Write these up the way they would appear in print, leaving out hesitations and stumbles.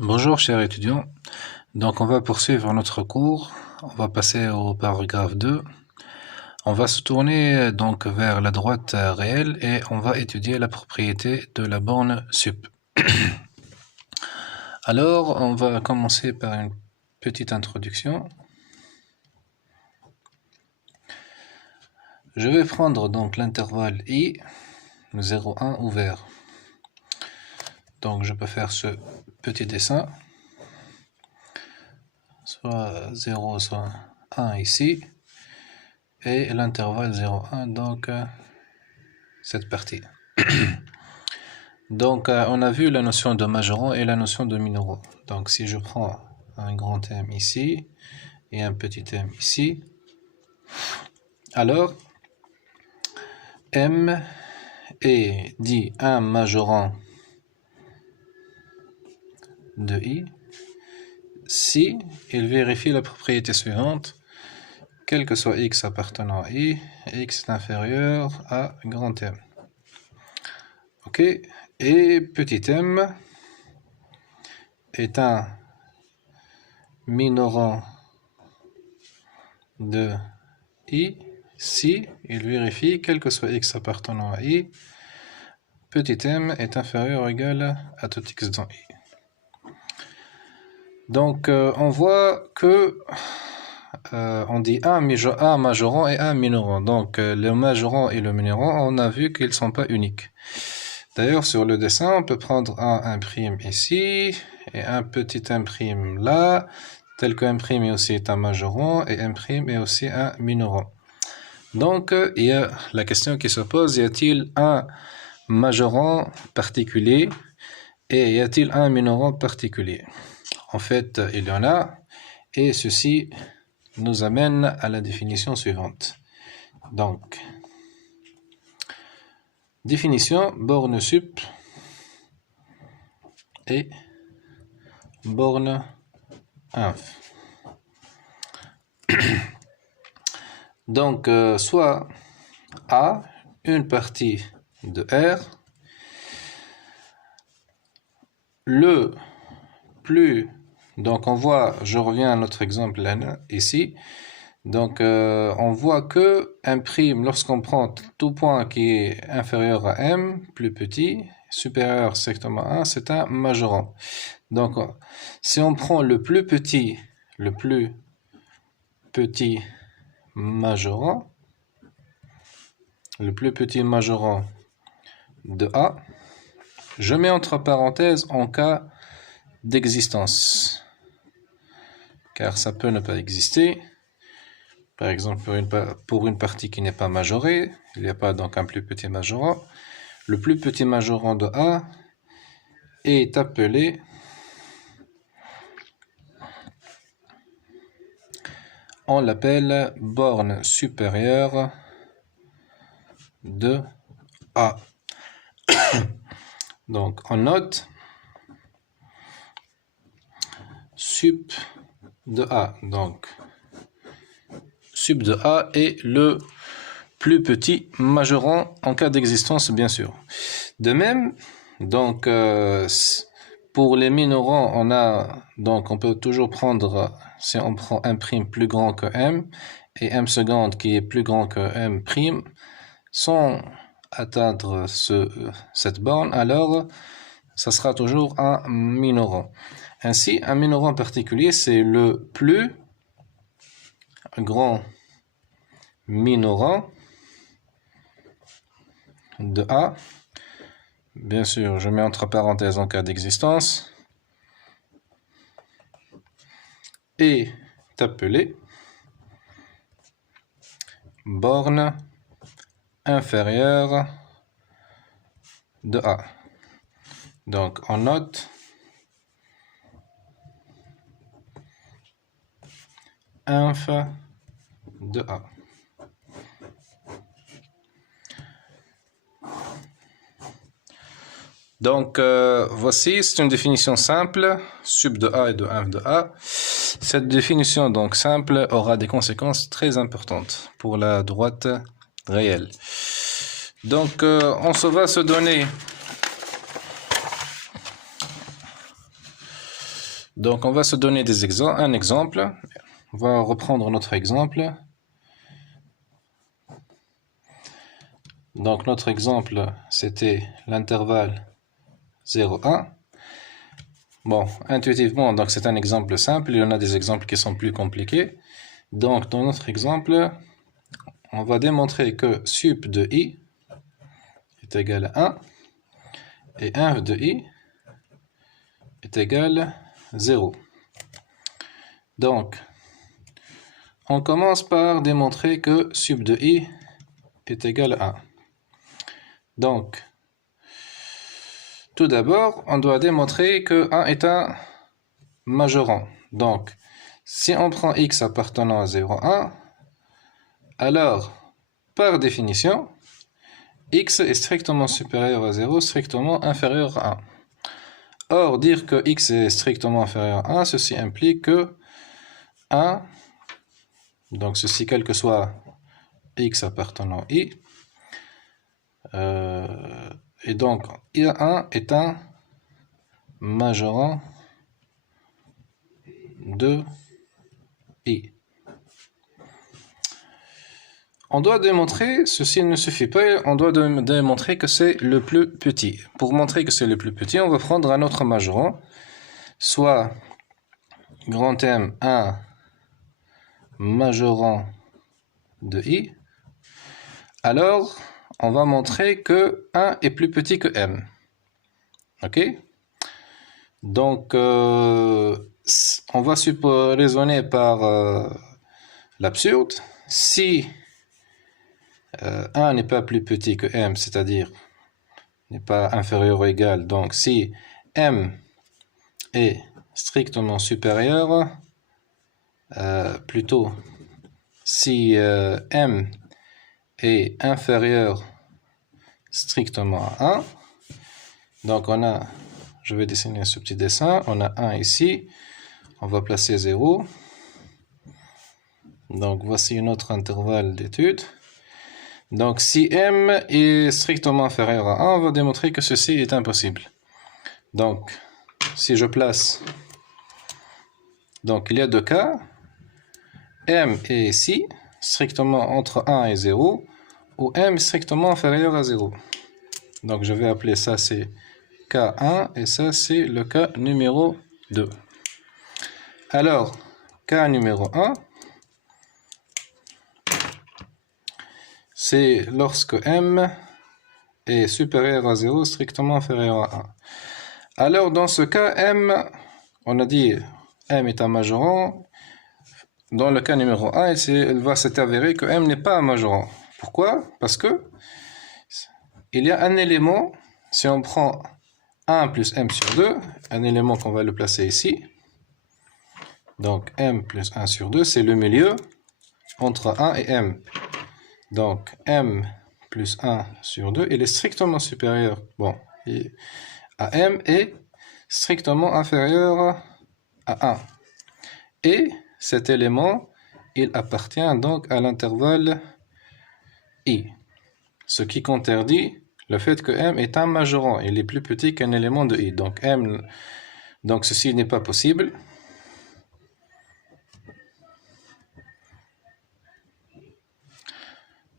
Bonjour chers étudiants, donc on va poursuivre notre cours, on va passer au paragraphe 2. On va se tourner donc vers la droite réelle et on va étudier la propriété de la borne sup. Alors on va commencer par une petite introduction. Je vais prendre donc l'intervalle i 0,1 ouvert. Donc je peux faire ce petit dessin, soit 0, soit 1 ici, et l'intervalle 0,1, donc cette partie. Donc on a vu la notion de majorant et la notion de minorant. Donc si je prends un grand M ici et un petit m ici, alors M est dit un majorant de I si il vérifie la propriété suivante: quel que soit x appartenant à I, x est inférieur à grand M. Ok, et petit m est un minorant de I si il vérifie, quel que soit x appartenant à I, petit m est inférieur ou égal à tout x dans I. Donc on voit que on dit un majorant et un minorant. Donc le majorant et le minorant, on a vu qu'ils ne sont pas uniques. D'ailleurs, sur le dessin, on peut prendre un prime ici et un petit prime là, tel que prime est aussi un majorant et prime est aussi un minorant. Donc, il y a la question qui se pose: y a-t-il un majorant particulier et y a-t-il un minorant particulier? En fait, il y en a, et ceci nous amène à la définition suivante. Donc, définition: borne sup et borne inf. Donc, soit A, une partie de R, le plus, donc on voit, je reviens à notre exemple ici, donc on voit que M', lorsqu'on prend tout point qui est inférieur à M, plus petit, supérieur strictement à 1, c'est un majorant. Donc si on prend le plus petit majorant, de A, je mets entre parenthèses en cas d'existence, car ça peut ne pas exister. Par exemple, pour une partie qui n'est pas majorée, il n'y a pas donc un plus petit majorant. Le plus petit majorant de A est appelé on l'appelle borne supérieure de A. Donc on note sup de A. Donc sup de A est le plus petit majorant en cas d'existence, bien sûr. De même, donc pour les minorants, on peut toujours prendre, si on prend un prime plus grand que M et M seconde qui est plus grand que M prime, sans atteindre cette borne, alors ça sera toujours un minorant. Ainsi, un minorant particulier, c'est le plus grand minorant de A. Bien sûr, je mets entre parenthèses en cas d'existence, est appelé borne inférieure de A. Donc on note inf de A. Donc voici, c'est une définition simple, sup de A et de inf de A. Cette définition donc simple aura des conséquences très importantes pour la droite réelle. Donc on va se donner Donc, on va se donner un exemple. On va reprendre notre exemple. Donc, notre exemple, c'était l'intervalle 0, 1. Bon, intuitivement, donc c'est un exemple simple. Il y en a des exemples qui sont plus compliqués. Donc, dans notre exemple, on va démontrer que sup de i est égal à 1 et inf de i est égal à 0. Donc, on commence par démontrer que sup de i est égal à 1. Donc, tout d'abord, on doit démontrer que 1 est un majorant. Donc, si on prend x appartenant à 0, 1, alors, par définition, x est strictement supérieur à 0, strictement inférieur à 1. Or, dire que x est strictement inférieur à 1, ceci implique que 1, donc ceci quel que soit x appartenant à i, et donc I1 est un majorant de i. On doit démontrer, ceci ne suffit pas, on doit démontrer que c'est le plus petit. Pour montrer que c'est le plus petit, on va prendre un autre majorant, soit grand M, un majorant de i. Alors, on va montrer que 1 est plus petit que m. Ok? Donc, on va raisonner par l'absurde. Si 1 n'est pas plus petit que m, c'est-à-dire n'est pas inférieur ou égal, donc si m est strictement supérieur, plutôt si m est inférieur strictement à 1, donc on a, je vais dessiner ce petit dessin, on a 1 ici, on va placer 0, donc voici notre intervalle d'étude. Donc si m est strictement inférieur à 1, on va démontrer que ceci est impossible. Donc si je place, donc il y a deux cas, m est ici, strictement entre 1 et 0, ou m est strictement inférieur à 0. Donc je vais appeler ça c'est cas 1 et ça c'est le cas numéro 2. Alors, cas numéro 1, c'est lorsque m est supérieur à 0, strictement inférieur à 1. Alors dans ce cas, m, on a dit m est un majorant. Dans le cas numéro 1, il va s'avérer que m n'est pas un majorant. Pourquoi? Parce que il y a un élément, si on prend 1 plus m sur 2, un élément qu'on va le placer ici. Donc m plus 1 sur 2, c'est le milieu entre 1 et m. Donc m plus 1 sur 2, il est strictement supérieur à m et strictement inférieur à 1. Et cet élément, il appartient donc à l'intervalle i. Ce qui contredit le fait que m est un majorant. Il est plus petit qu'un élément de i. Donc ceci n'est pas possible.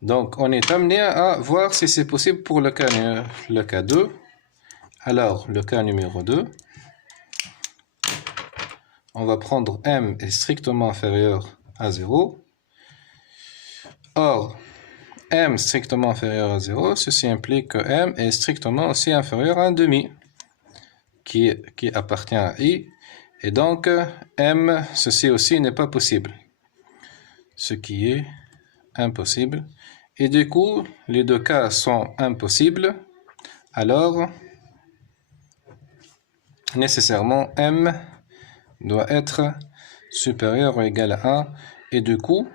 Donc on est amené à voir si c'est possible pour le cas 2. Alors le cas numéro 2, on va prendre m est strictement inférieur à 0. Or, m strictement inférieur à 0, ceci implique que m est strictement aussi inférieur à 1 demi, qui appartient à i, et donc m, ceci aussi n'est pas possible, ce qui est impossible, et du coup, les deux cas sont impossibles, alors, nécessairement, m doit être supérieur ou égal à 1, et du coup,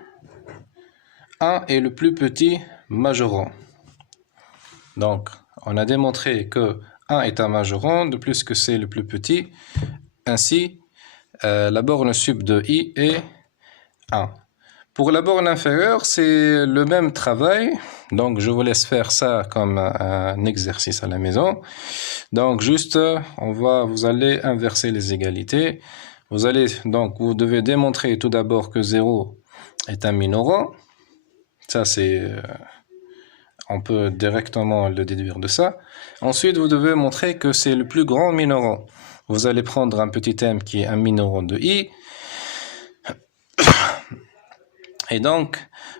1 est le plus petit majorant. Donc, on a démontré que 1 est un majorant, de plus que c'est le plus petit. Ainsi, la borne sup de i est 1. Pour la borne inférieure, c'est le même travail. Donc, je vous laisse faire ça comme un exercice à la maison. Donc, juste, vous allez inverser les égalités. vous devez démontrer tout d'abord que 0 est un minorant. Ça, on peut directement le déduire de ça. Ensuite, vous devez montrer que c'est le plus grand minorant. Vous allez prendre un petit m qui est un minorant de i. Et donc,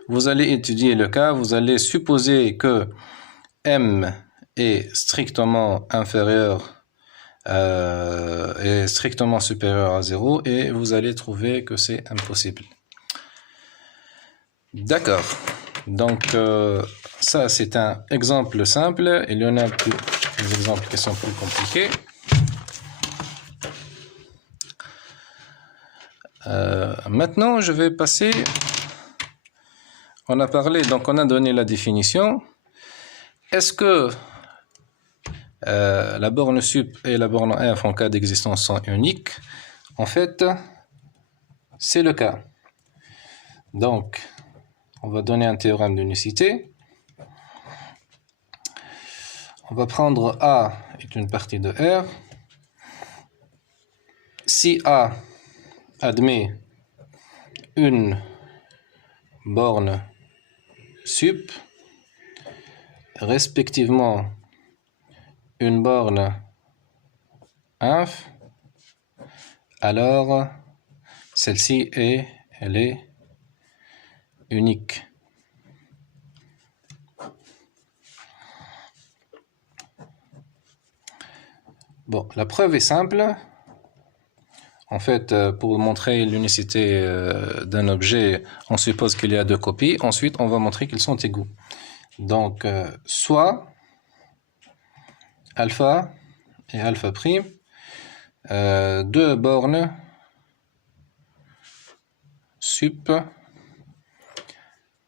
vous allez étudier le cas. Vous allez supposer que m est strictement inférieur est strictement supérieur à 0 et vous allez trouver que c'est impossible. D'accord. Donc, ça, c'est un exemple simple. Il y en a des exemples qui sont plus compliqués. Maintenant, je vais passer... On a parlé, donc on a donné la définition. Est-ce que la borne sup et la borne inf en cas d'existence sont uniques? En fait, c'est le cas. Donc, on va donner un théorème d'unicité. On va prendre A est une partie de R. Si A admet une borne sup, respectivement une borne inf, alors celle-ci elle est unique. Bon, la preuve est simple. En fait, pour montrer l'unicité d'un objet, on suppose qu'il y a deux copies. Ensuite, on va montrer qu'ils sont égaux. Donc, soit alpha et alpha prime, deux bornes sup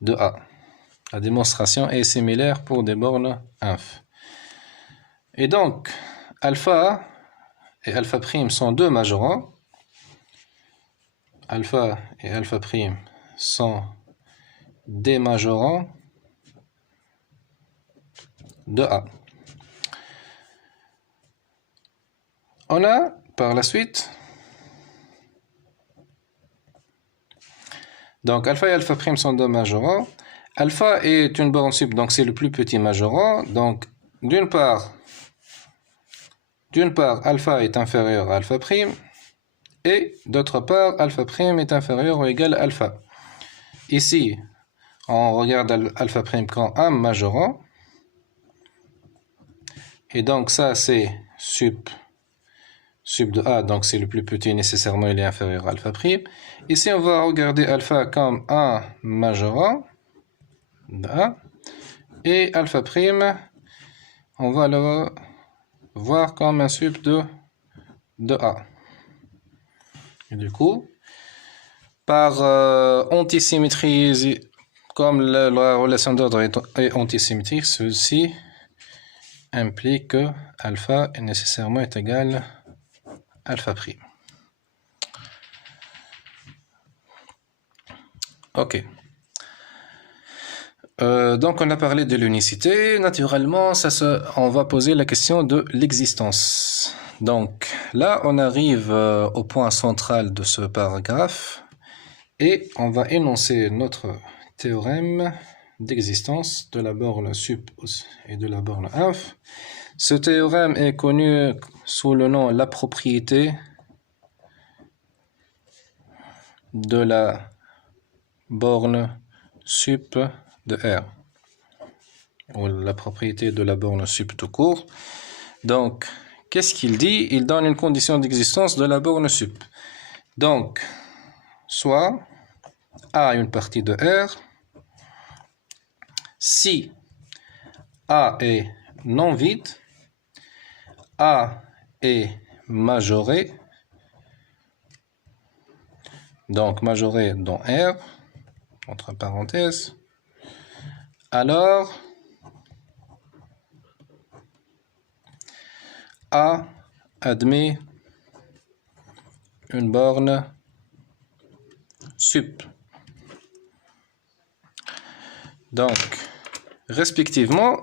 de A. La démonstration est similaire pour des bornes inf. Et donc, alpha et alpha prime sont deux majorants. Alpha et alpha prime sont des majorants de A. On a par la suite, donc alpha et alpha prime sont deux majorants. Alpha est une borne sup, donc c'est le plus petit majorant. Donc d'une part, alpha est inférieur à alpha prime. Et d'autre part, alpha prime est inférieur ou égal à alpha. Ici, on regarde alpha prime comme un majorant. Et donc ça, c'est sup de A, donc c'est le plus petit, nécessairement il est inférieur à alpha prime. Ici, on va regarder alpha comme un majorant de A. Et alpha prime, on va le voir comme un sup de A. Et du coup, par antisymétrie, comme la relation d'ordre est antisymétrique, ceci implique que alpha est nécessairement égal à alpha prime. Ok. Donc on a parlé de l'unicité. Naturellement, on va poser la question de l'existence. Donc là, on arrive au point central de ce paragraphe et on va énoncer notre théorème d'existence de la borne sup et de la borne inf. Ce théorème est connu sous le nom la propriété de la borne sup de R, ou la propriété de la borne sup tout court. Donc, qu'est-ce qu'il dit? Il donne une condition d'existence de la borne sup. Donc, soit A une partie de R, si A est non vide, A est majoré, donc majoré dans R, entre parenthèses, alors A admet une borne sup. Donc, respectivement,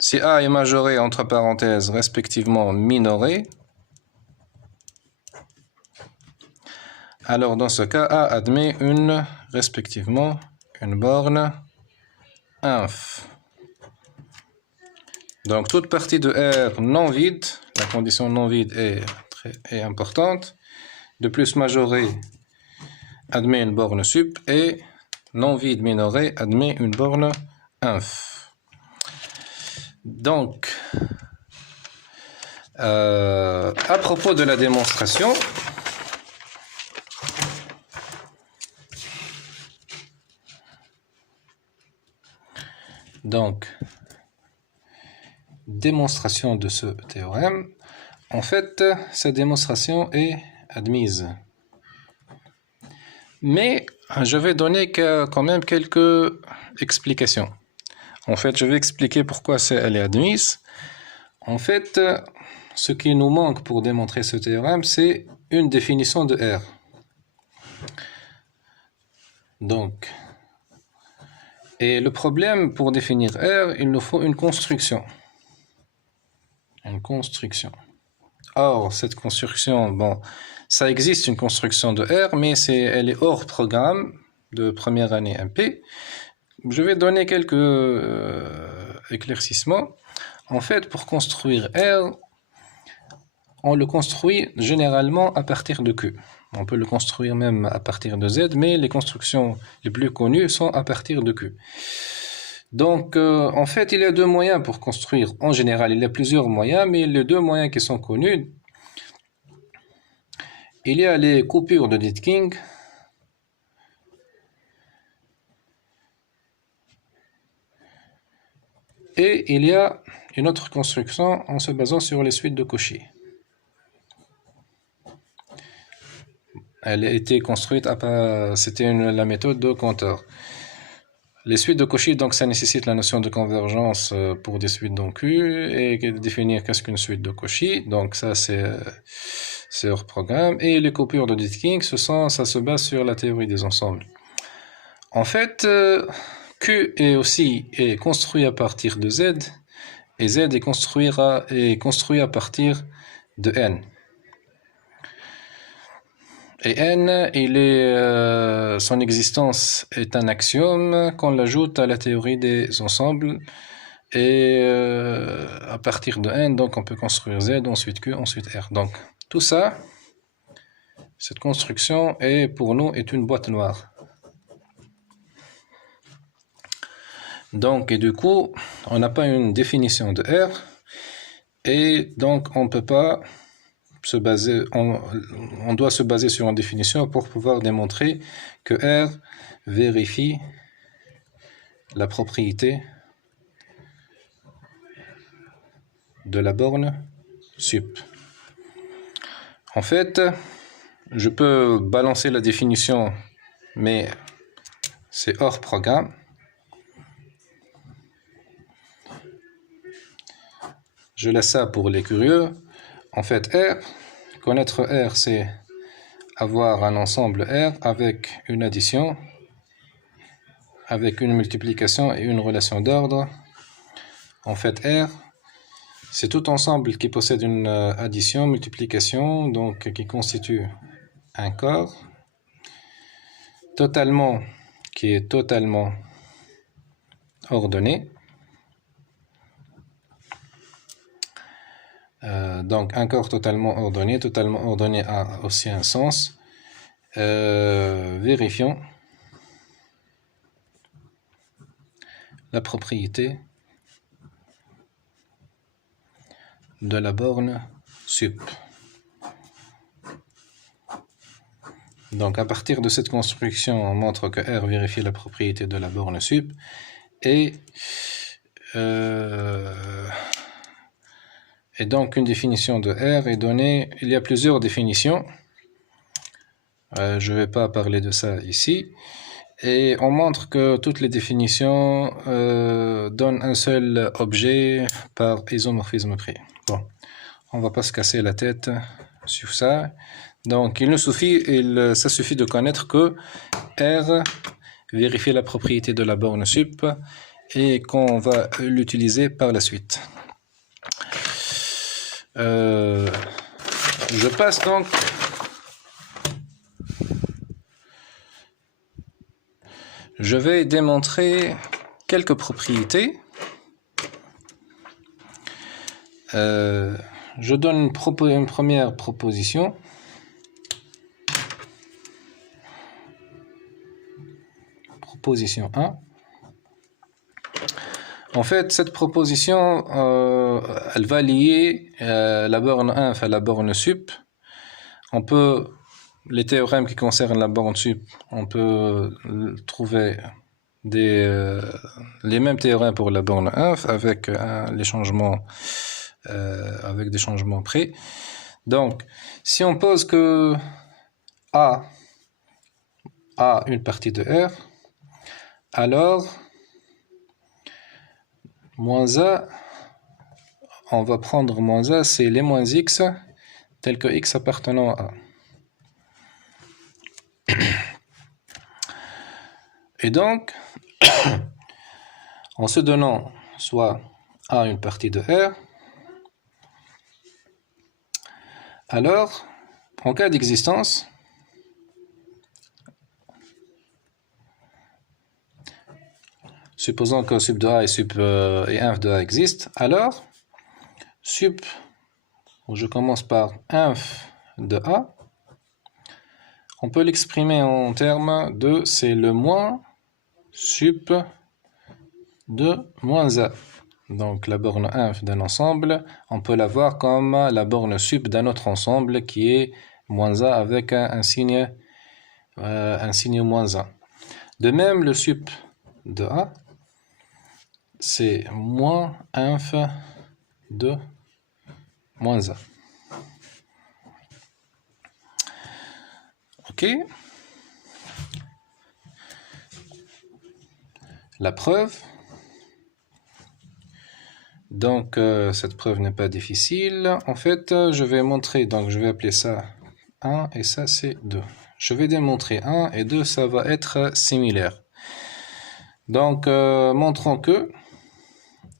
si A est majoré, entre parenthèses, respectivement minoré, Alors, dans ce cas, A admet respectivement, une borne inf. Donc, toute partie de R non vide, la condition non vide est importante. De plus majoré admet une borne sup et non vide minoré admet une borne inf. Donc, à propos de la démonstration, donc, démonstration de ce théorème, en fait, cette démonstration est admise. Mais je vais donner quand même quelques explications. En fait, je vais expliquer pourquoi elle est admise. En fait, ce qui nous manque pour démontrer ce théorème, c'est une définition de R. Donc, et le problème pour définir R, il nous faut une construction. Une construction. Or, cette construction, bon, ça existe une construction de R, mais elle est hors programme de première année MP. Je vais donner quelques éclaircissements. En fait, pour construire R, on le construit généralement à partir de Q. On peut le construire même à partir de Z, mais les constructions les plus connues sont à partir de Q. Donc, en fait, il y a deux moyens pour construire. En général, il y a plusieurs moyens, mais les deux moyens qui sont connus, il y a les coupures de Dedekind et il y a une autre construction en se basant sur les suites de Cauchy. Elle a été construite c'était la méthode de Cantor. Les suites de Cauchy, donc ça nécessite la notion de convergence pour des suites dans Q et définir qu'est-ce qu'une suite de Cauchy. Donc ça c'est hors programme. Et les coupures de Dedekind, ça se base sur la théorie des ensembles. En fait, Q est construit à partir de Z et Z est construit à partir de N. Et N, son existence est un axiome qu'on l'ajoute à la théorie des ensembles. Et à partir de N, donc on peut construire Z, ensuite Q, ensuite R. Donc tout ça, cette construction pour nous est une boîte noire. Donc, et du coup, on n'a pas une définition de R. Et donc, on peut pas se baser, on doit se baser sur une définition pour pouvoir démontrer que R vérifie la propriété de la borne sup. En fait, je peux balancer la définition, mais c'est hors programme. Je laisse ça pour les curieux. En fait, R, connaître R, c'est avoir un ensemble R avec une addition, avec une multiplication et une relation d'ordre. En fait, R, c'est tout ensemble qui possède une addition, multiplication, donc qui constitue un corps qui est totalement ordonné. Donc un corps totalement ordonné a aussi un sens. Vérifions la propriété de la borne sup. Donc à partir de cette construction, on montre que R vérifie la propriété de la borne sup et donc une définition de R est donnée. Il y a plusieurs définitions. Je ne vais pas parler de ça ici. Et on montre que toutes les définitions donnent un seul objet par isomorphisme pris. Bon, on ne va pas se casser la tête sur ça. Donc ça suffit de connaître que R vérifie la propriété de la borne sup et qu'on va l'utiliser par la suite. Je passe donc je vais démontrer quelques propriétés. Je donne une première proposition. Proposition 1. En fait, cette proposition, elle va lier la borne inf à la borne sup. On peut, les théorèmes qui concernent la borne sup, on peut trouver les mêmes théorèmes pour la borne inf avec les changements, avec des changements près. Donc, si on pose que A a une partie de R, alors moins A, on va prendre moins A, c'est les moins X, tel que X appartenant à A. Et donc, en se donnant soit A une partie de R, alors, en cas d'existence, supposons que sup de A et inf de A existent, alors, sup, je commence par inf de A, on peut l'exprimer en termes de, c'est le moins sup de moins A. Donc la borne inf d'un ensemble, on peut la voir comme la borne sup d'un autre ensemble qui est moins A avec un signe moins 1. De même, le sup de A, c'est moins inf de moins A. Ok. La preuve. Donc, cette preuve n'est pas difficile. En fait, je vais montrer, donc je vais appeler ça 1 et ça c'est 2. Je vais démontrer 1 et 2, ça va être similaire. Donc, montrons que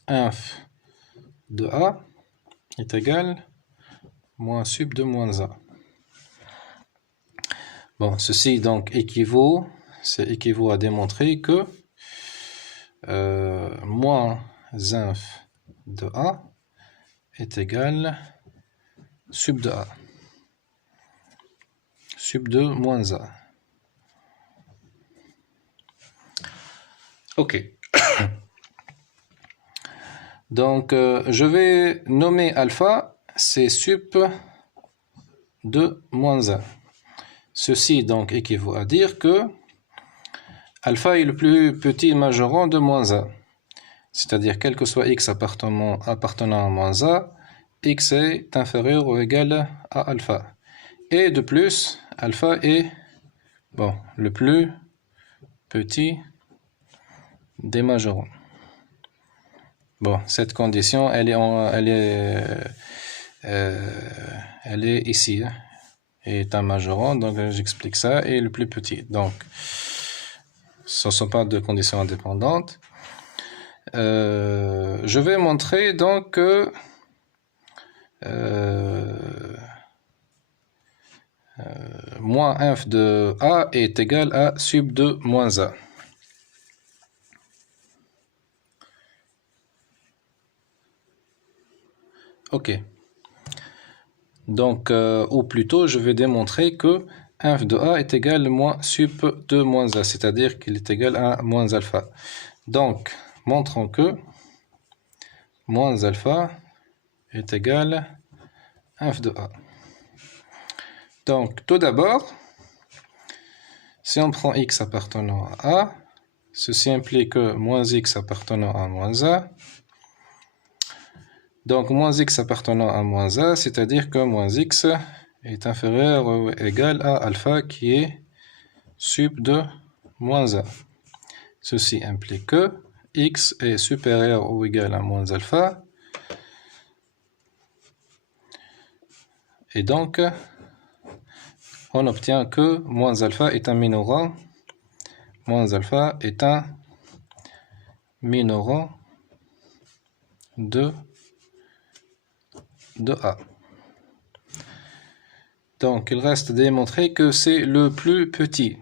inf de A est égal moins sup de moins A. Bon, ceci donc équivaut à démontrer que moins inf de A est égal sup de A. Sup de moins A. Ok. Donc, je vais nommer alpha, c'est sup de moins 1. Ceci donc équivaut à dire que alpha est le plus petit majorant de moins 1. C'est-à-dire, quel que soit x appartenant à moins a, x est inférieur ou égal à alpha. Et de plus, alpha est le plus petit des majorants. Bon, cette condition, elle est ici. Est un majorant, donc j'explique ça, et le plus petit. Donc, ce ne sont pas deux conditions indépendantes. Je vais montrer donc que moins inf de A est égal à sup de moins A. Ok. Donc, ou plutôt, je vais démontrer que inf de A est égal à moins sup de moins A, c'est-à-dire qu'il est égal à moins alpha. Donc, montrons que moins alpha est égal à inf de A. Donc, tout d'abord, si on prend x appartenant à A, ceci implique que moins x appartenant à moins A. Donc, moins x appartenant à moins A, c'est-à-dire que moins x est inférieur ou égal à alpha qui est sup de moins A. Ceci implique que x est supérieur ou égal à moins alpha. Et donc, on obtient que moins alpha est un minorant. Moins alpha est un minorant de A. Donc, il reste à démontrer que c'est le plus petit.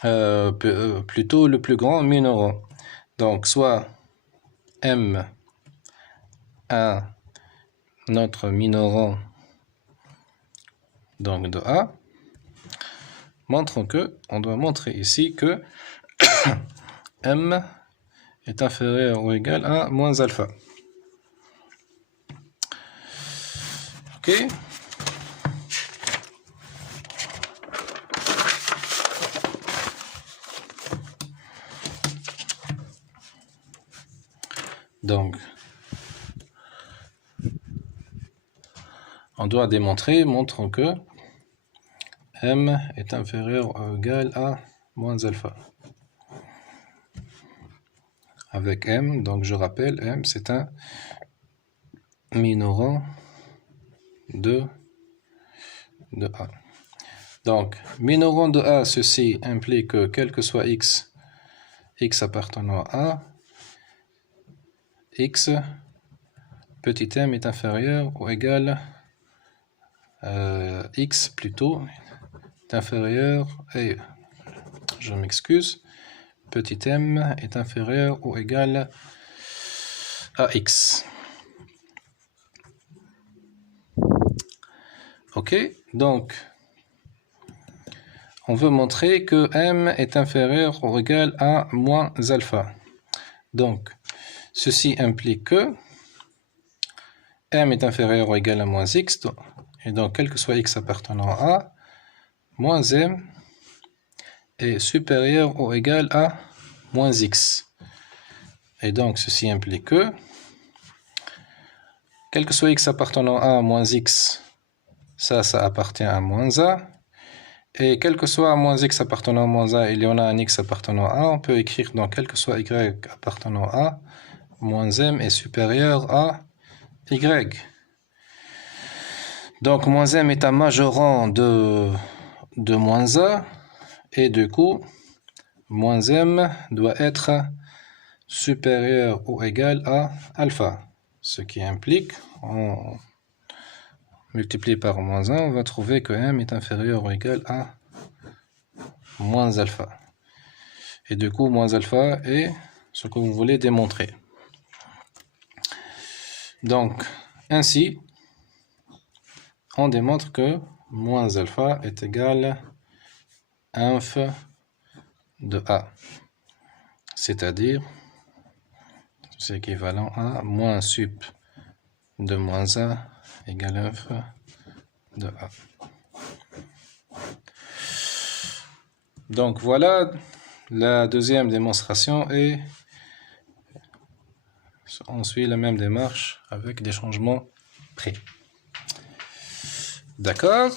plutôt le plus grand minorant. Donc, soit M, notre minorant donc de A, montrons que, on doit montrer ici que M est inférieur ou égal à moins alpha. Ok. Donc, on doit démontrer, montrons que M est inférieur ou égal à moins alpha. Avec M, donc je rappelle, M c'est un minorant de A. Donc, minorant de A, ceci implique que quel que soit x appartenant à x, petit m est inférieur ou égal x plutôt est inférieur, et je m'excuse, petit m est inférieur ou égal à x. Ok, donc on veut montrer que m est inférieur ou égal à moins alpha. Donc, ceci implique que m est inférieur ou égal à moins x, et donc quel que soit x appartenant à, moins m est supérieur ou égal à moins x. Et donc ceci implique que quel que soit x appartenant à moins x, ça appartient à moins a. Et quel que soit moins x appartenant à moins a, il y en a un x appartenant à, on peut écrire donc quel que soit y appartenant à, moins m est supérieur à y. Donc moins m est un majorant de moins a, et du coup, moins m doit être supérieur ou égal à alpha. Ce qui implique, on multiplie par moins 1, on va trouver que m est inférieur ou égal à moins alpha. Et du coup, moins alpha est ce que vous voulez démontrer. Donc, ainsi, on démontre que moins alpha est égal à inf de A. C'est-à-dire, c'est équivalent à moins sup de moins A égale inf de A. Donc voilà la deuxième démonstration, et on suit la même démarche avec des changements près. D'accord?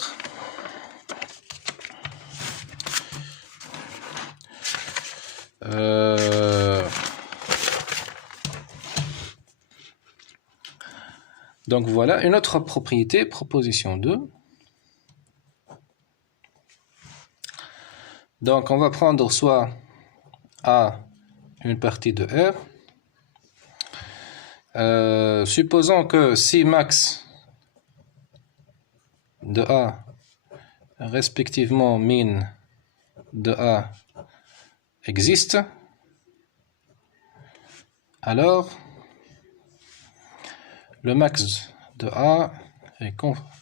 Donc voilà une autre propriété, proposition 2. Donc on va prendre soit A une partie de R. Supposons que si max de A respectivement min de A existe, alors le max de A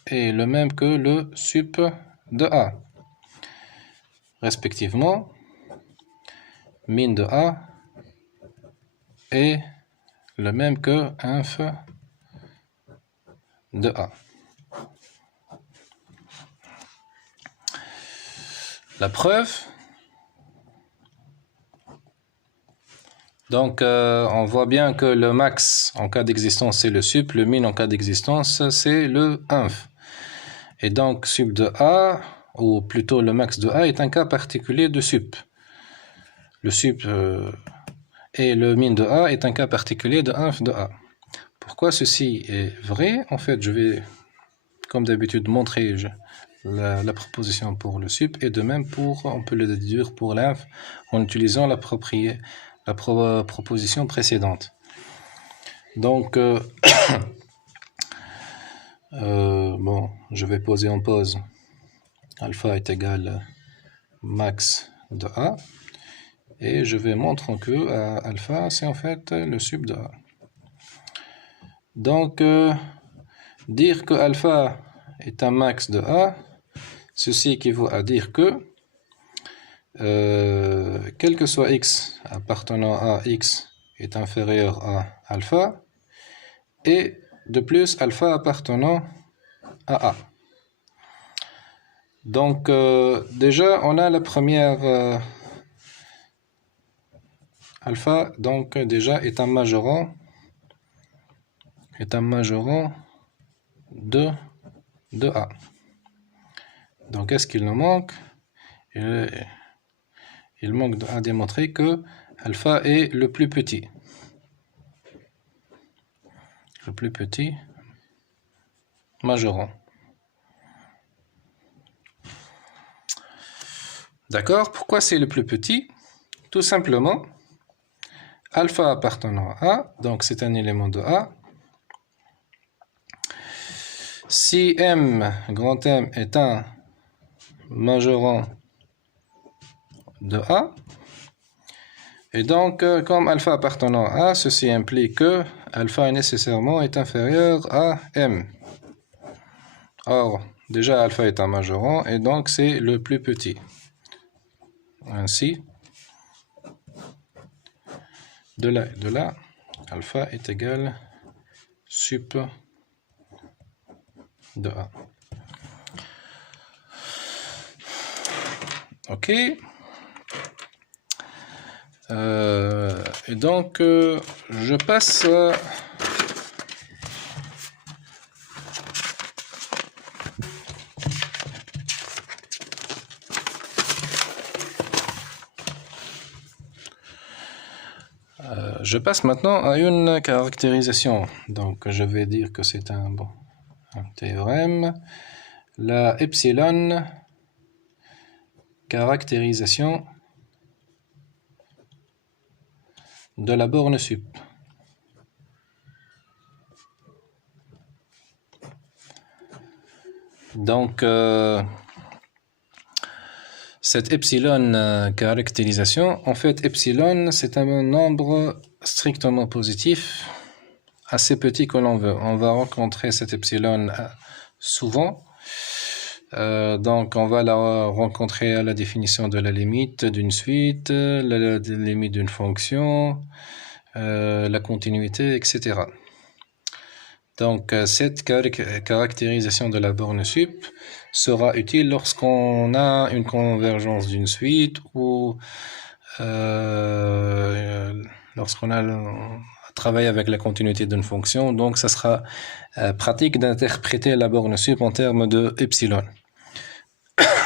est le même que le sup de A. Respectivement, min de A est le même que inf de A. La preuve, donc on voit bien que le max en cas d'existence c'est le sup, le min en cas d'existence c'est le inf. Et donc sup de A, ou plutôt le max de A, est un cas particulier de sup. Le sup et le min de A est un cas particulier de inf de A. Pourquoi ceci est vrai? En fait, je vais, comme d'habitude, montrer la proposition pour le sup, et de même on peut le déduire pour l'inf en utilisant la proposition précédente. Donc, bon, je vais poser en pause. Alpha est égal max de A. Et je vais montrer que alpha, c'est en fait le sub de A. Donc, dire que alpha est un max de A, ceci équivaut à dire que, quel que soit x appartenant à x est inférieur à alpha, et de plus alpha appartenant à A. Donc, déjà, on a la première... alpha, donc, déjà, est un majorant de A. Donc, qu'est-ce qu'il nous manque? Il manque à démontrer que alpha est le plus petit. Le plus petit majorant. D'accord? Pourquoi c'est le plus petit? Tout simplement, alpha appartenant à A, donc c'est un élément de A. Si M, grand M, est un majorant de A, et donc, comme alpha appartenant à A, ceci implique que alpha nécessairement est inférieur à M. Or, déjà alpha est un majorant, et donc c'est le plus petit. Ainsi, de là, alpha est égal sup de A. Ok. Et donc, je passe maintenant à une caractérisation. Donc, je vais dire que c'est un théorème. La epsilon caractérisation de la borne sup. Donc, cette epsilon caractérisation, en fait, epsilon, c'est un nombre strictement positif, assez petit que l'on veut. On va rencontrer cette epsilon souvent. Donc, on va la rencontrer à la définition de la limite d'une suite, la limite d'une fonction, la continuité, etc. Donc, cette caractérisation de la borne sup sera utile lorsqu'on a une convergence d'une suite ou lorsqu'on a travaillé avec la continuité d'une fonction. Donc, ça sera pratique d'interpréter la borne sup en termes de epsilon.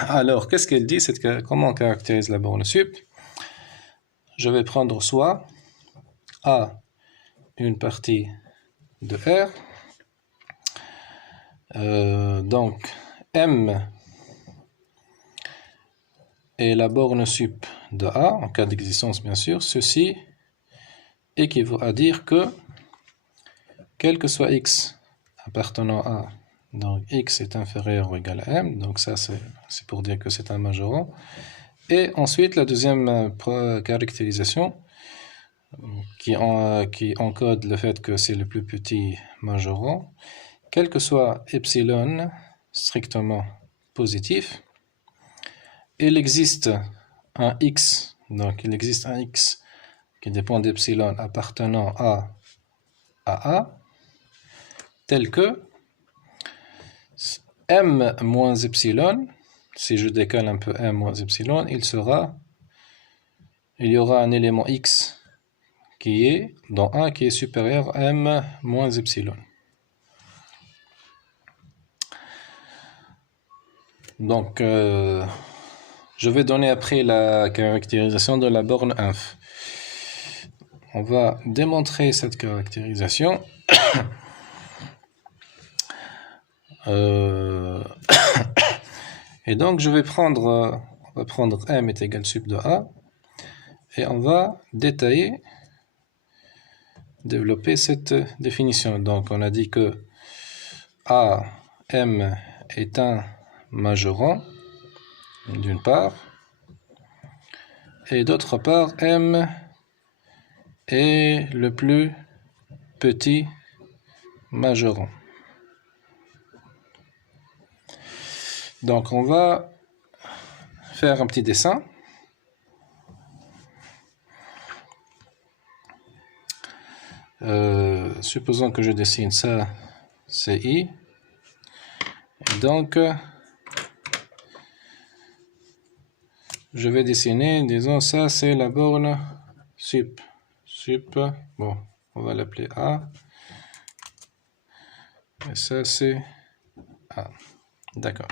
Alors, qu'est-ce qu'elle dit? Comment on caractérise la borne sup? Je vais prendre soit A, une partie de R. Donc, M est la borne sup de A, en cas d'existence bien sûr. Ceci équivaut à dire que, quel que soit x appartenant à, donc x est inférieur ou égal à m, donc ça c'est pour dire que c'est un majorant. Et ensuite, la deuxième caractérisation qui encode le fait que c'est le plus petit majorant, quel que soit epsilon strictement positif, il existe un x, donc il existe un x qui dépend d'epsilon appartenant à A, tel que m moins epsilon, si je décale un peu m moins epsilon, il y aura un élément x qui est dans 1 qui est supérieur à m moins epsilon. Donc, je vais donner après la caractérisation de la borne inf. On va démontrer cette caractérisation. Et donc, on va prendre m est égal sup de A, et on va développer cette définition. Donc, on a dit que A, m est un majorant, d'une part, et d'autre part m est le plus petit majorant. Donc on va faire un petit dessin. Supposons que je dessine ça, c'est I. Et donc, je vais dessiner, disons ça, c'est la borne sup. Bon, on va l'appeler A. Et ça, c'est A. D'accord.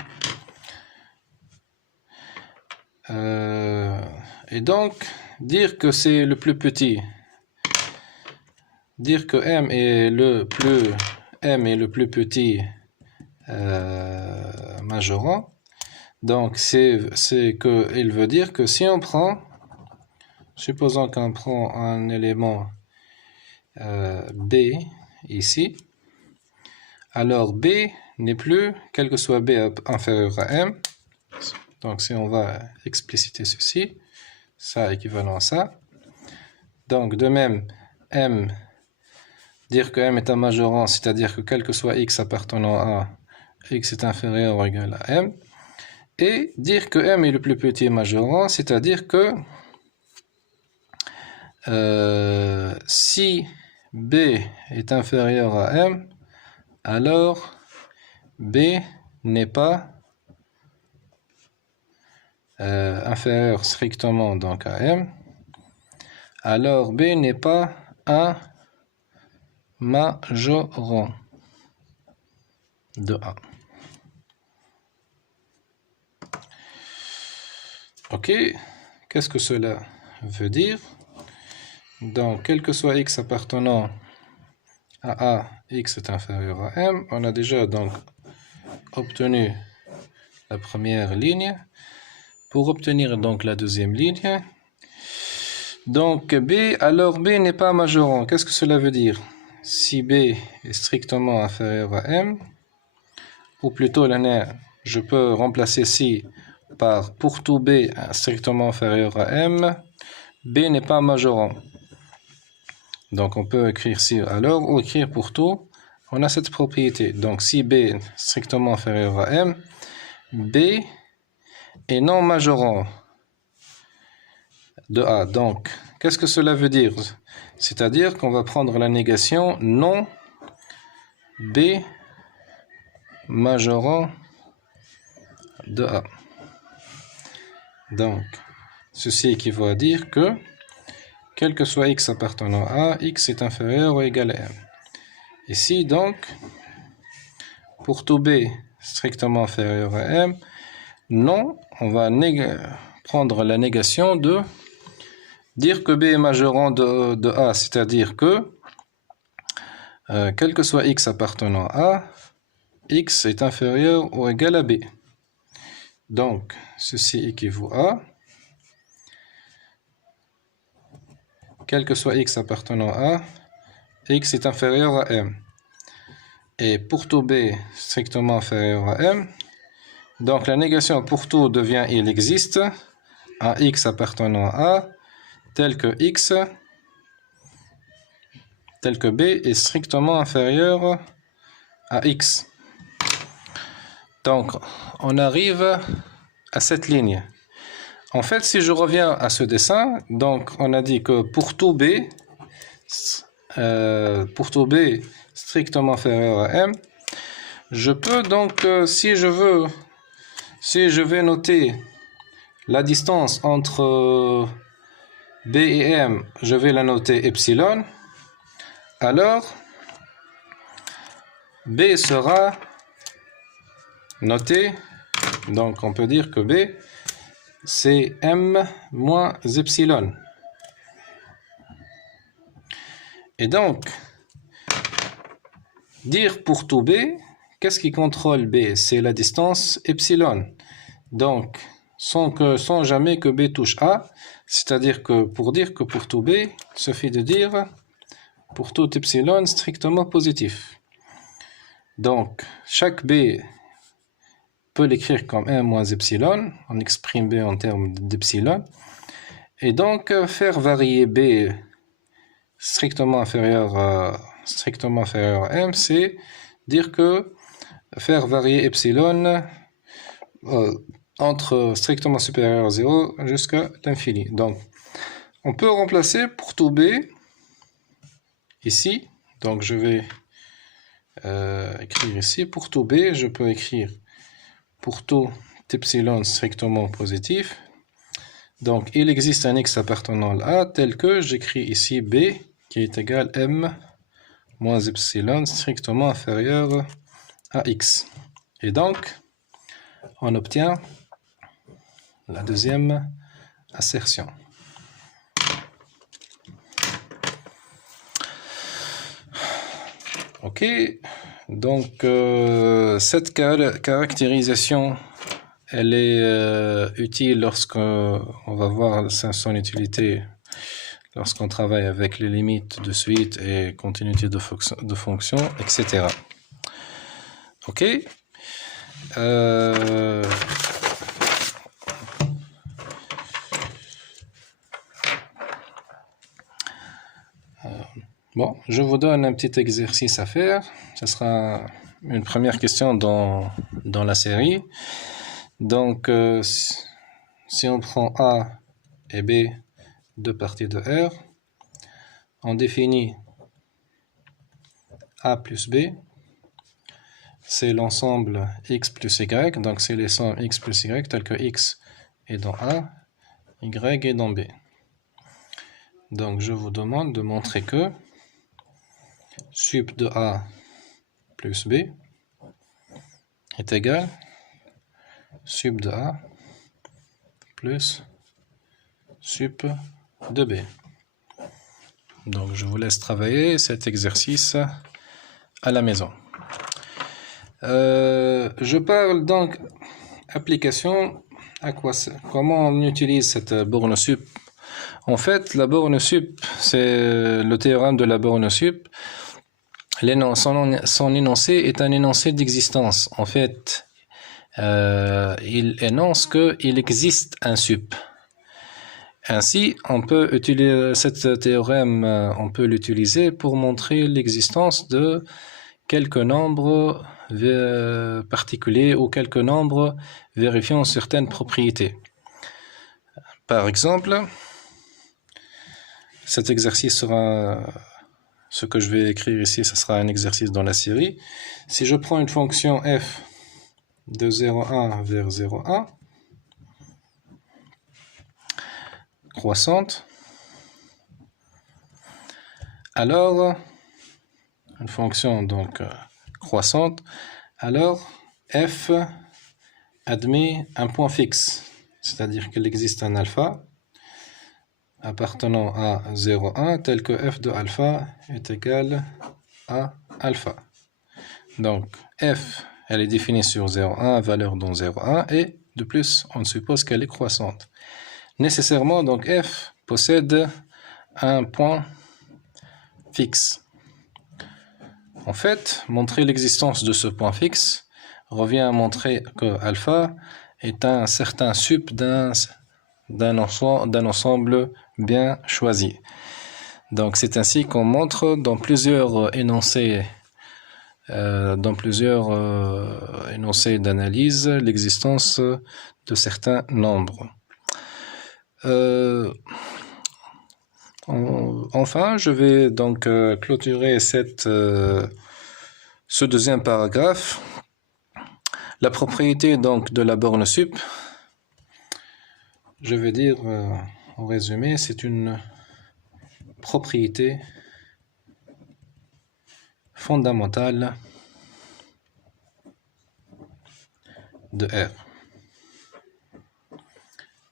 Et donc, dire que c'est le plus petit, dire que M est le plus petit majorant, donc c'est que il veut dire que si on prend, supposons qu'on prend un élément B ici, alors B n'est plus, quel que soit B inférieur à M. Donc si on va expliciter ceci, ça équivalent à ça. Donc de même, M, dire que M est un majorant, c'est-à-dire que quel que soit X appartenant à X est inférieur ou égal à M. Et dire que M est le plus petit majorant, c'est-à-dire que si B est inférieur à M, alors B n'est pas inférieur strictement donc à M, alors B n'est pas un majorant de A. Ok, qu'est-ce que cela veut dire? Donc, quel que soit X appartenant à A, X est inférieur à M. On a déjà donc obtenu la première ligne. Pour obtenir donc la deuxième ligne, donc B, alors B n'est pas majorant. Qu'est-ce que cela veut dire? Si B est strictement inférieur à M, ou plutôt je peux remplacer si par pour tout B strictement inférieur à M, B n'est pas majorant. Donc on peut écrire si alors ou écrire pour tout, on a cette propriété. Donc si B est strictement inférieur à M, B est non majorant de A. Donc qu'est-ce que cela veut dire? C'est-à-dire qu'on va prendre la négation non B majorant de A. Donc ceci équivaut à dire que quel que soit X appartenant à X est inférieur ou égal à M. Ici, donc, pour tout B strictement inférieur à M, non, on va prendre la négation de dire que B est majorant de A, c'est-à-dire que, quel que soit X appartenant à, X est inférieur ou égal à B. Donc, ceci équivaut à quel que soit X appartenant à, X est inférieur à M. Et pour tout B strictement inférieur à M, donc la négation pour tout devient il existe un X appartenant à tel que X, tel que B est strictement inférieur à X. Donc on arrive à cette ligne. En fait, si je reviens à ce dessin, donc on a dit que pour tout B strictement inférieur à M, je peux donc, si je vais noter la distance entre B et M, je vais la noter epsilon, alors B sera noté, donc on peut dire que B c'est M moins epsilon. Et donc, dire pour tout B, qu'est-ce qui contrôle B? C'est la distance epsilon. Donc, sans jamais que B touche A, c'est-à-dire que pour dire que pour tout B, il suffit de dire pour tout epsilon strictement positif. Donc, chaque B peut l'écrire comme 1 moins epsilon, on exprime B en termes d'epsilon, Et donc, faire varier B strictement inférieur à M, c'est dire que faire varier epsilon entre strictement supérieur à 0 jusqu'à l'infini. Donc, on peut remplacer pour tout B ici. Donc, je vais écrire ici. Pour tout B, je peux écrire pour tout epsilon strictement positif. Donc, il existe un x appartenant à A tel que j'écris ici B qui est égal M moins epsilon strictement inférieur à x. Et donc, on obtient la deuxième assertion. Ok, donc cette caractérisation, elle est utile lorsqu'on va voir son utilité lorsqu'on travaille avec les limites de suite et continuité de fonction, etc. Ok. Bon, je vous donne un petit exercice à faire. Ce sera une première question dans la série. Donc, si on prend A et B, deux parties de R, on définit A plus B, c'est l'ensemble X plus Y, donc c'est les sommes X plus Y, telles que X est dans A, Y est dans B. Donc, je vous demande de montrer que sup de A plus B est égal sup de A plus sup de B. Donc je vous laisse travailler cet exercice à la maison. Je parle donc application, comment on utilise cette borne sup. En fait, la borne sup, c'est le théorème de la borne sup. Son énoncé est un énoncé d'existence. En fait, il énonce qu'il existe un sup. Ainsi, on peut utiliser cet théorème, on peut l'utiliser pour montrer l'existence de quelques nombres particuliers ou quelques nombres vérifiant certaines propriétés. Par exemple, cet exercice sera, ce que je vais écrire ici, ce sera un exercice dans la série. Si je prends une fonction f de 0,1 vers 0,1, croissante, alors une fonction donc croissante, alors f admet un point fixe, c'est-à-dire qu'il existe un alpha appartenant à 0,1 tel que f de alpha est égal à alpha. Donc f, elle est définie sur 0,1, valeur dans 0,1, et de plus on suppose qu'elle est croissante. Nécessairement, donc f possède un point fixe. En fait, montrer l'existence de ce point fixe revient à montrer que alpha est un certain sup d'un ensemble bien choisi. Donc c'est ainsi qu'on montre dans plusieurs énoncés d'analyse l'existence de certains nombres. Enfin, je vais donc clôturer ce deuxième paragraphe. La propriété donc de la borne sup, je vais dire en résumé, c'est une propriété fondamentale de R.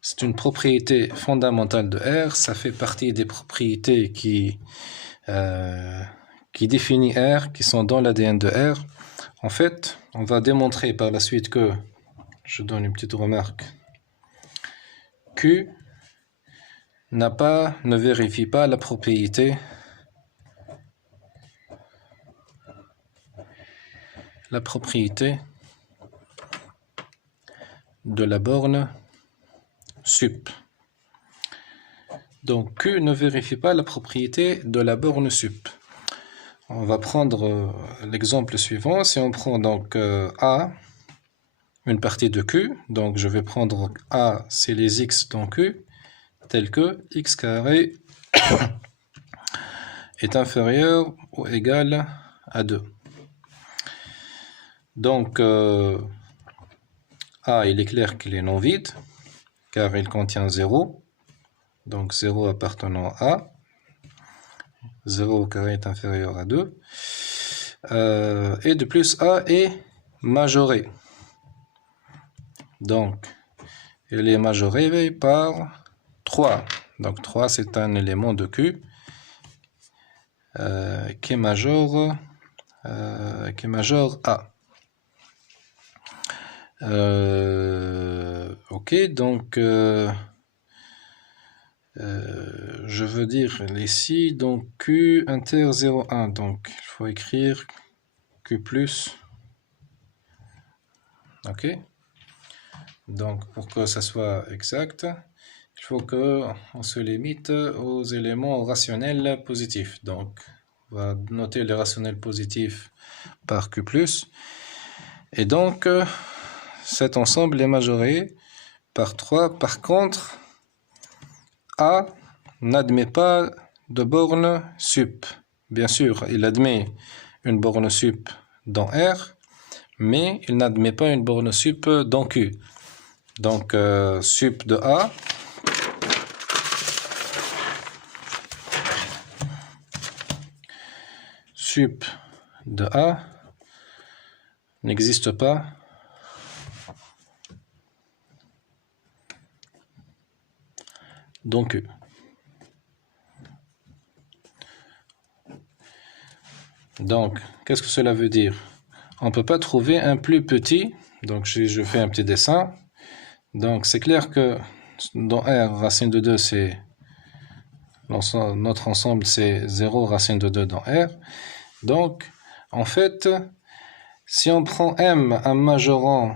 C'est une propriété fondamentale de R, ça fait partie des propriétés qui définissent R, qui sont dans l'ADN de R. En fait, on va démontrer par la suite que, je donne une petite remarque, Q ne vérifie pas la propriété de la borne sup. Donc Q ne vérifie pas la propriété de la borne sup. On va prendre l'exemple suivant. Si on prend donc A, une partie de Q, donc je vais prendre A, c'est les X dans Q, tel que X carré est inférieur ou égal à 2. Donc A, il est clair qu'il est non vide, car il contient 0. Donc 0 appartenant à 0 au carré est inférieur à 2. Et de plus, A est majoré. Donc, il est majoré par 3. Donc 3, c'est un élément de Q qui est majeur A. Ok, donc je veux dire ici, donc Q inter 0,1. Donc il faut écrire Q plus. Ok. Donc pour que ça soit exact, il faut qu'on se limite aux éléments rationnels positifs. Donc on va noter les rationnels positifs par Q plus. Et donc cet ensemble est majoré par 3. Par contre, A n'admet pas de borne sup. Bien sûr, il admet une borne sup dans R, mais il n'admet pas une borne sup dans Q. Donc, sup de A n'existe pas dans Q. Donc, qu'est-ce que cela veut dire? On ne peut pas trouver un plus petit. Donc, je fais un petit dessin. Donc, c'est clair que dans R, racine de 2, c'est notre ensemble, c'est 0 racine de 2 dans R. Donc, en fait, si on prend M, un majorant,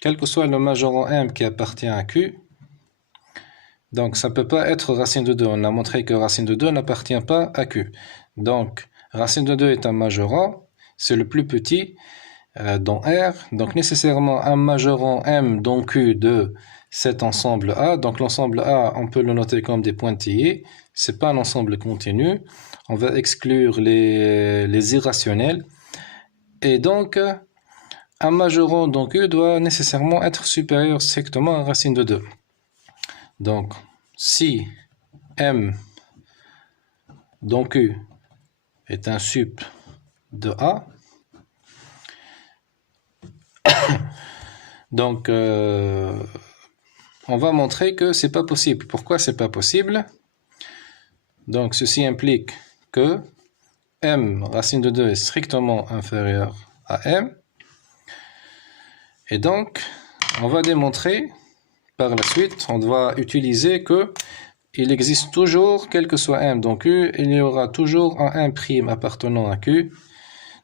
quel que soit le majorant M qui appartient à Q, donc ça ne peut pas être racine de 2. On a montré que racine de 2 n'appartient pas à Q. Donc, racine de 2 est un majorant, c'est le plus petit dans R. Donc, nécessairement, un majorant M dans Q de cet ensemble A. Donc, l'ensemble A, on peut le noter comme des pointillés. Ce n'est pas un ensemble continu. On va exclure les irrationnels. Et donc, un majorant dans Q doit nécessairement être supérieur strictement à racine de 2. Donc, si M dans Q est un sup de A, donc on va montrer que c'est pas possible. Pourquoi c'est pas possible? Donc, ceci implique que M racine de 2 est strictement inférieur à M. Et donc, on va démontrer par la suite, on doit utiliser que il existe toujours, quel que soit M dans Q, il y aura toujours un 1' appartenant à Q.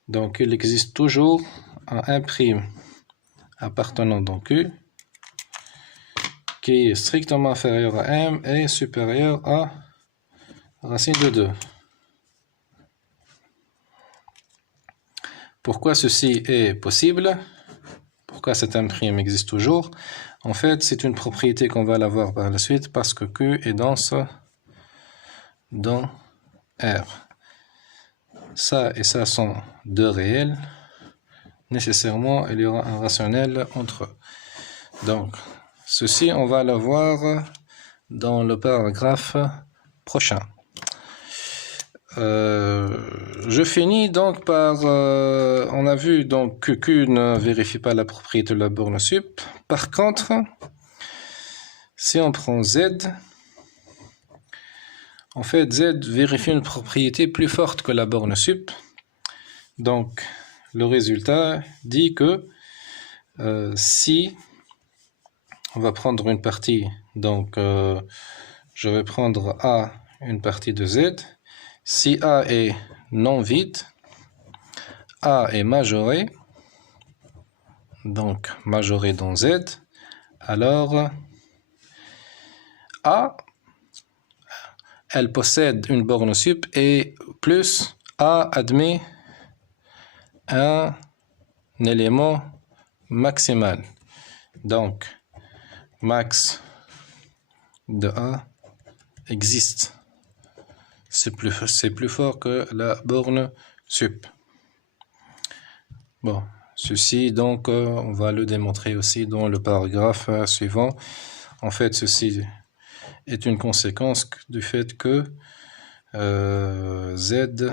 Donc, il existe toujours un 1' appartenant dans Q qui est strictement inférieur à M et supérieur à racine de 2. Pourquoi ceci est possible? Pourquoi cet 1' existe toujours? En fait, c'est une propriété qu'on va l'avoir par la suite parce que Q est dense dans R. Ça et ça sont deux réels. Nécessairement, il y aura un rationnel entre eux. Donc, ceci, on va l'avoir dans le paragraphe prochain. Je finis donc par... on a vu donc que Q ne vérifie pas la propriété de la borne sup. Par contre, si on prend Z, en fait Z vérifie une propriété plus forte que la borne sup. Donc le résultat dit que si on va prendre une partie, donc je vais prendre A, une partie de Z. Si A est non vide, A est majoré, donc majoré dans Z, alors A elle possède une borne sup et plus A admet un élément maximal. Donc, max de A existe. C'est plus fort que la borne sup. Bon, ceci, donc, on va le démontrer aussi dans le paragraphe suivant. En fait, ceci est une conséquence du fait que Z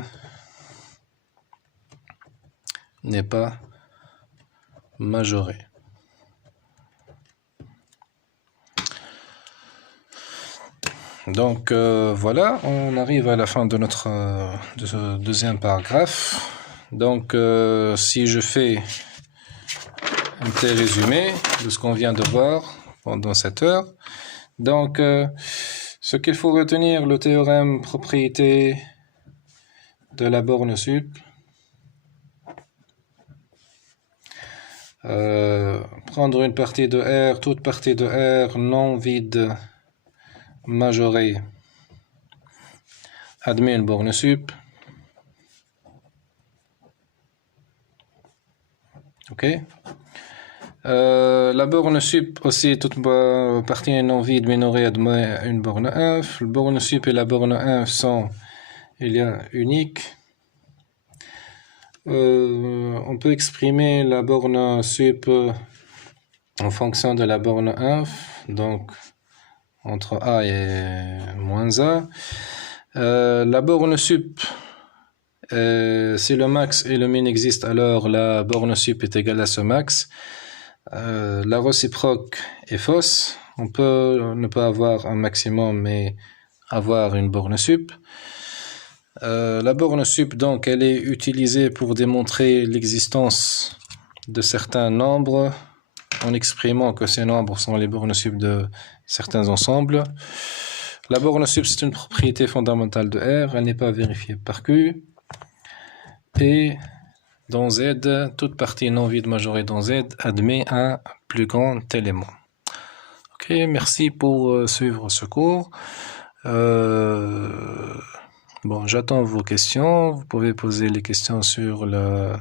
n'est pas majoré. Donc voilà, on arrive à la fin de notre deuxième paragraphe. Donc si je fais un petit résumé de ce qu'on vient de voir pendant cette heure. Donc ce qu'il faut retenir, le théorème propriété de la borne sup. Prendre une partie de R, toute partie de R non vide majorée admet une borne sup. Ok. La borne sup aussi, toute partie non vide minorée admet une borne inf. La borne sup et la borne inf sont uniques. On peut exprimer la borne sup en fonction de la borne inf, donc entre A et moins A. La borne sup, si le max et le min existent, alors la borne sup est égale à ce max. La réciproque est fausse. On peut ne pas avoir un maximum, mais avoir une borne sup. La borne sup, donc, elle est utilisée pour démontrer l'existence de certains nombres en exprimant que ces nombres sont les bornes sup de certains ensembles. La borne sup, c'est une propriété fondamentale de R, elle n'est pas vérifiée par Q. Et dans Z, toute partie non vide majorée dans Z admet un plus grand élément. Ok, merci pour suivre ce cours. Bon, j'attends vos questions. Vous pouvez poser les questions sur le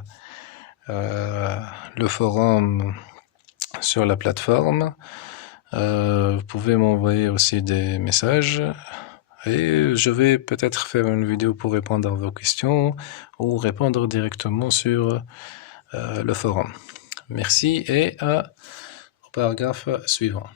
forum sur la plateforme. Vous pouvez m'envoyer aussi des messages. Et je vais peut-être faire une vidéo pour répondre à vos questions ou répondre directement sur le forum. Merci et au paragraphe suivant.